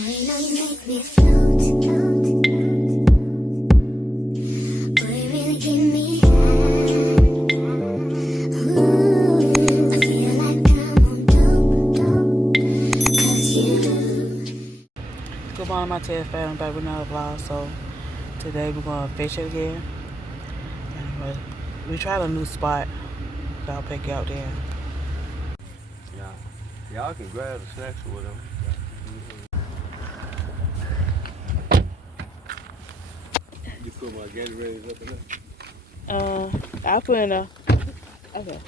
you know you make me float, float. Boy, you really give me high. Ooh, I feel like I'm on dope, dope. 'Cause you. Good morning, my TF family. I'm back with another vlog. So today we're going to fish it again. And we tried a new spot. So I'll pick you out there. Yeah. Y'all can grab the snacks with them. You put my Gatorades up in there? I'll put in a. Okay.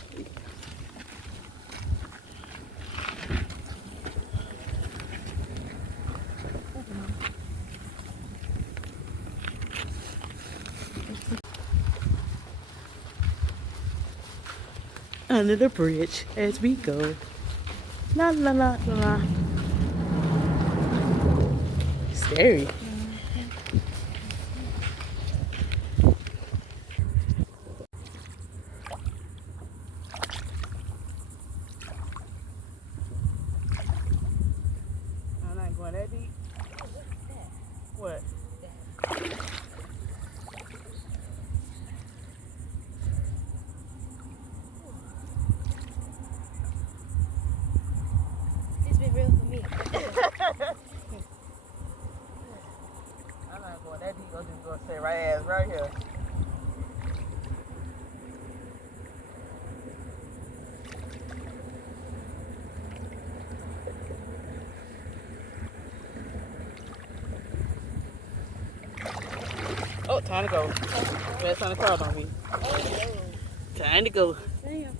Under the bridge as we go. La la la la la. Scary. I'm not going that deep. What? It's been real for me. I'm not going that deep. I'm just going to stay right here. Oh, time to go. Best on the car, don't be. Time to go. Damn.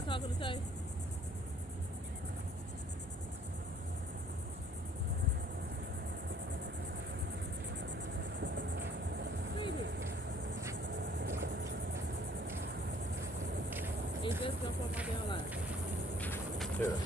start talking to Tay? It just jumped off my down line. Yeah.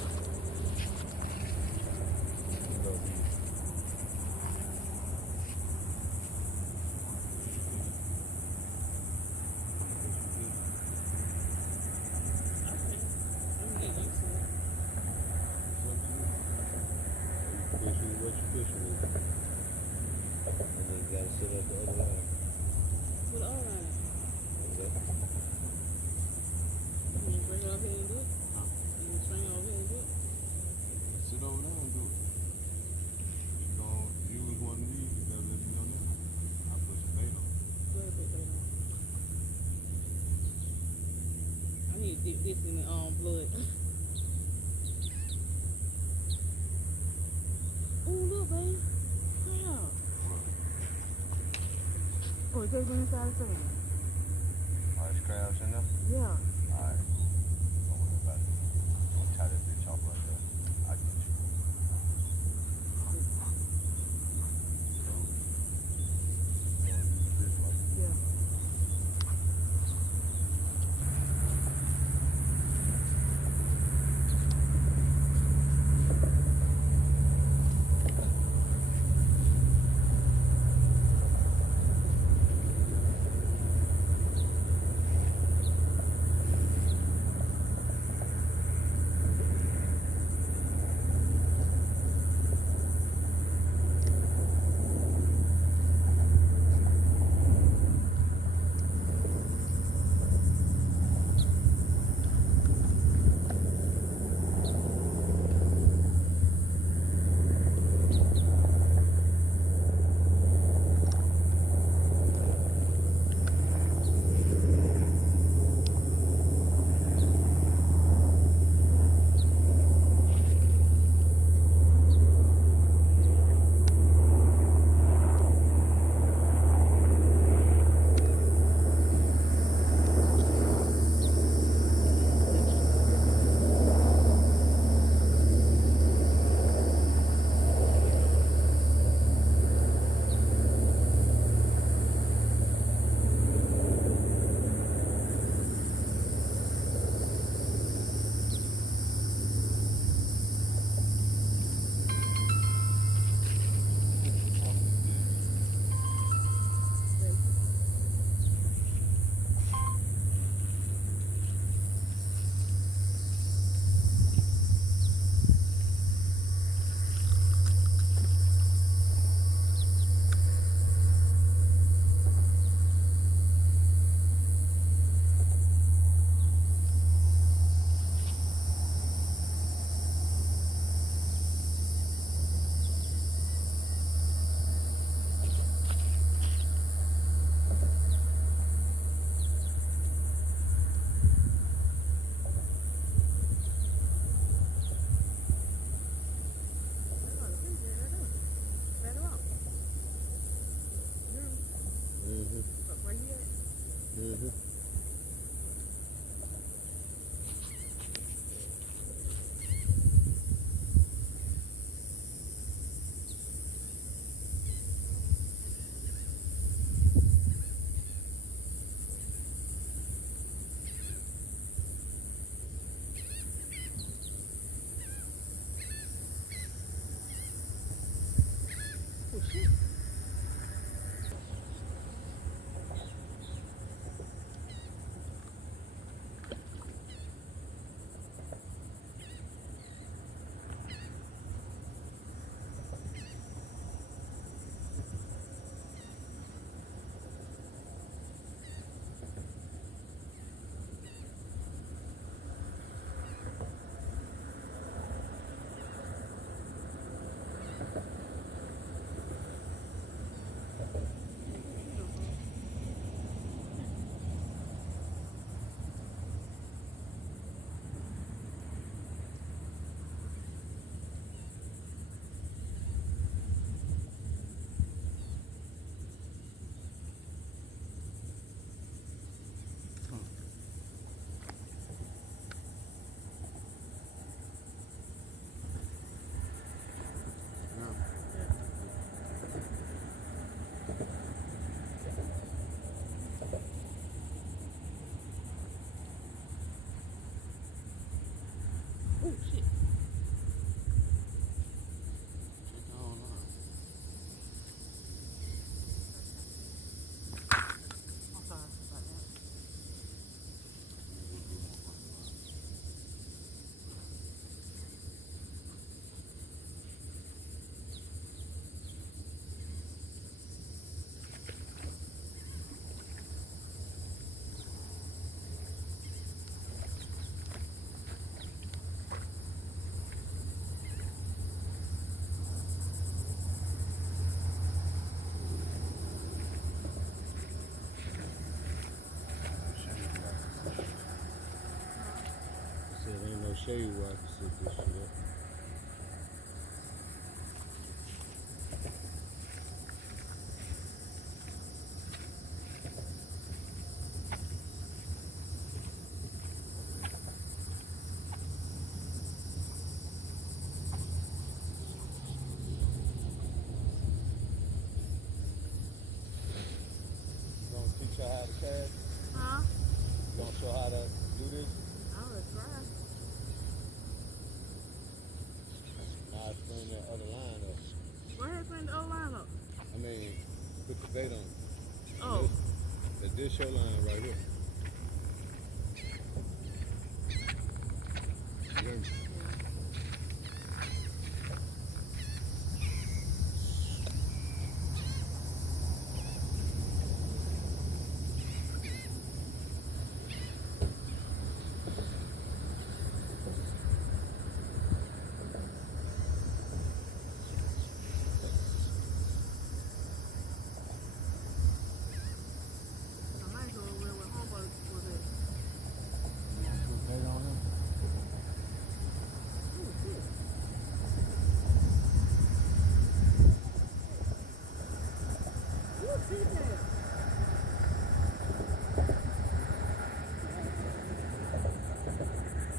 Dip this in the blood. Oh, look, babe. Crab. Oh, just go inside the thing. Oh, there's crabs in there? Yeah. Alright, cool. Don't worry about it. I'll tie that bitch off right there. I'll get you. Yeah. show you where I can set this shit up. You gonna teach her how to cast? Huh? You gonna show how to do this? I would try. Now explain that other line up. Go ahead, bring the old line up. I mean, put the bait on it. Oh. This your line right here. You hear me? I might go over with homeboy with it. You gonna put bait on him? Ooh, shit. Ooh, TJ.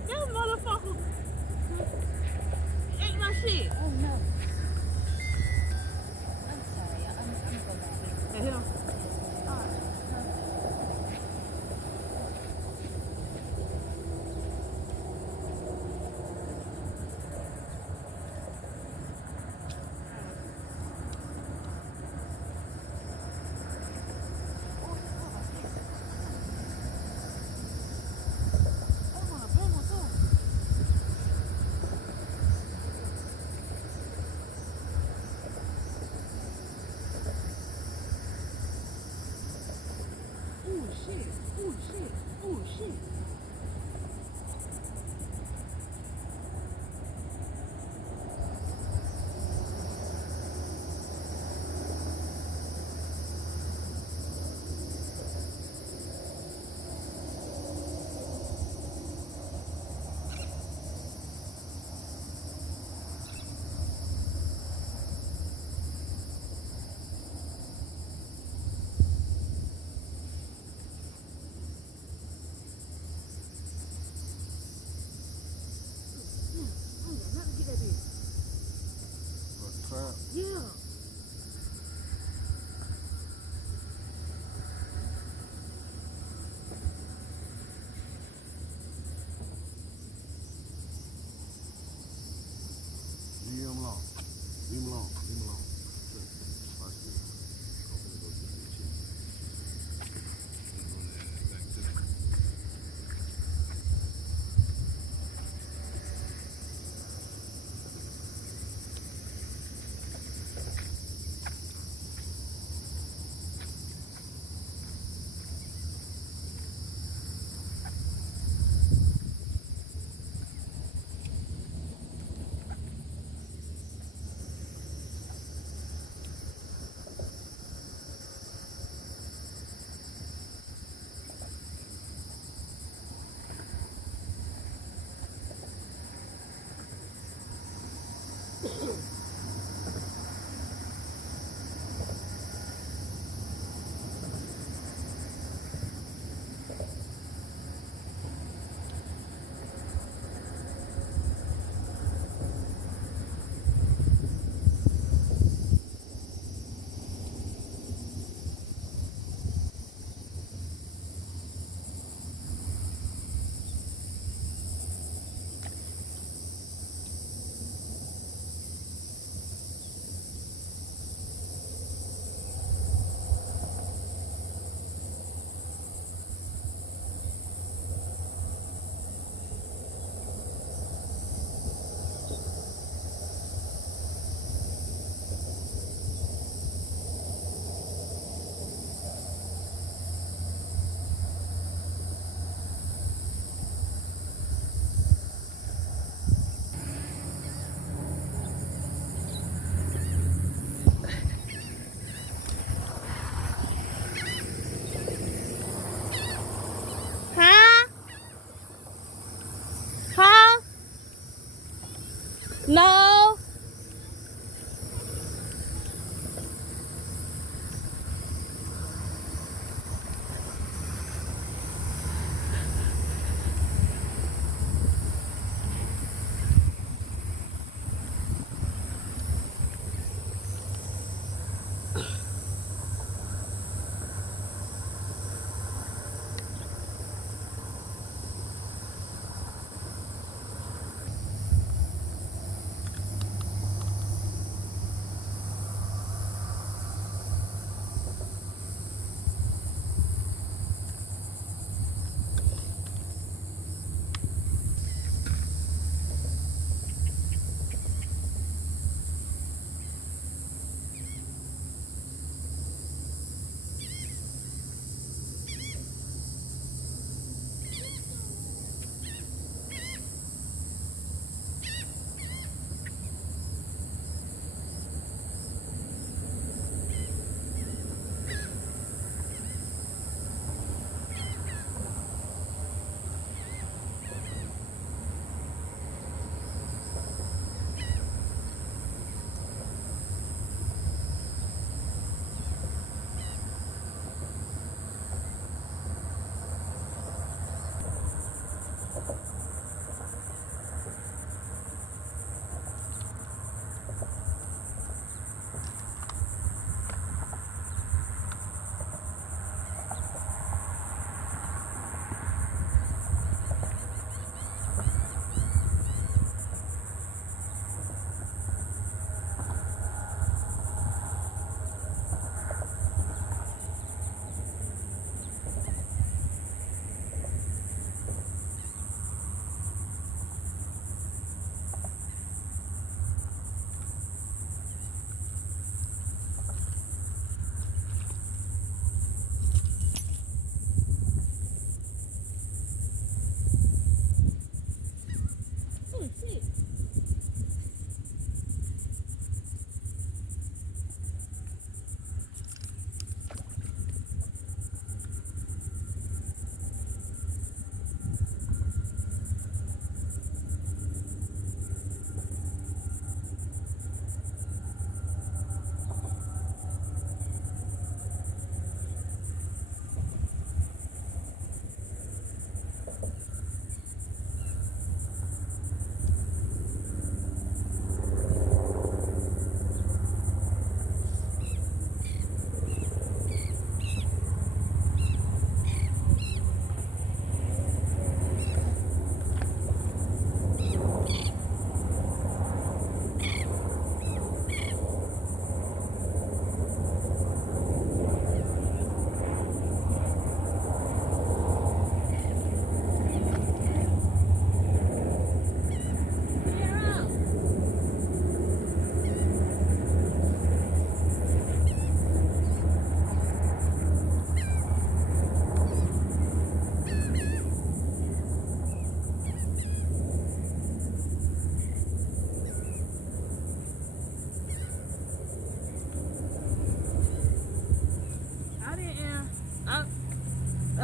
That motherfucker ate my shit. Oh no. I'm sorry. I'm gonna go back. And him. Ooh, shit. Ooh, shit. Ooh, shit. I ain't got nothing to get that bitch. What, the crab? Yeah. Leave him alone. Leave him alone. Leave him alone. Look, watch this. I'm gonna go get the chicken. I'm gonna add that back to me. No.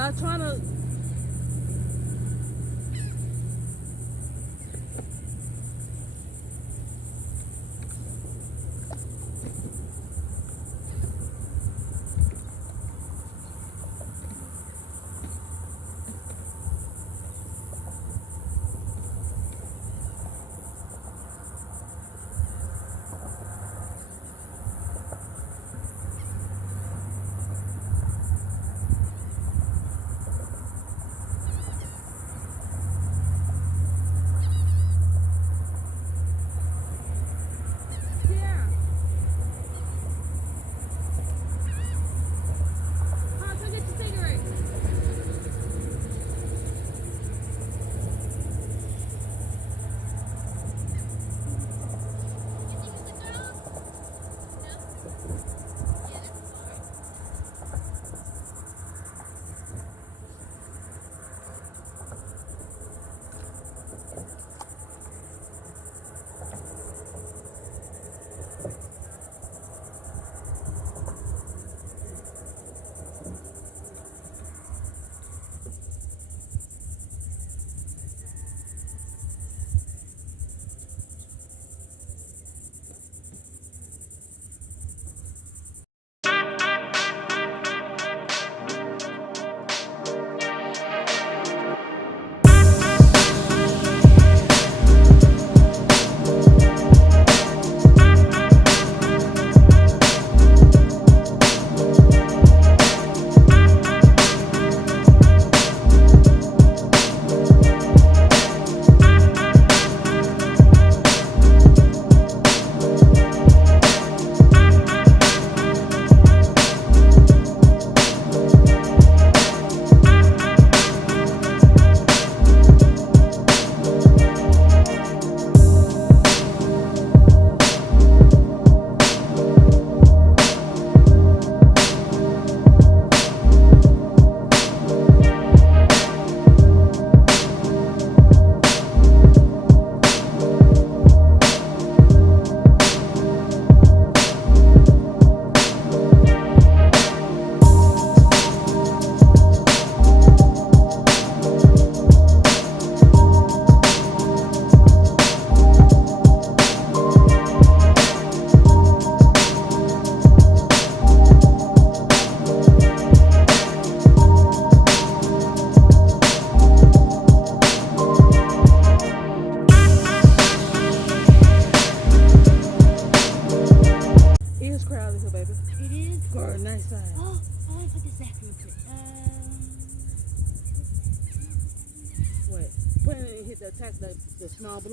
I trying to.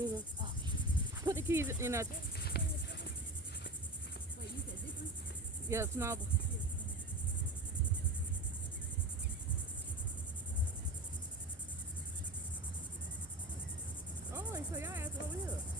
new one. Put the keys in there. Wait, you said zipper? Yeah, small. Oh, so y'all ass over here.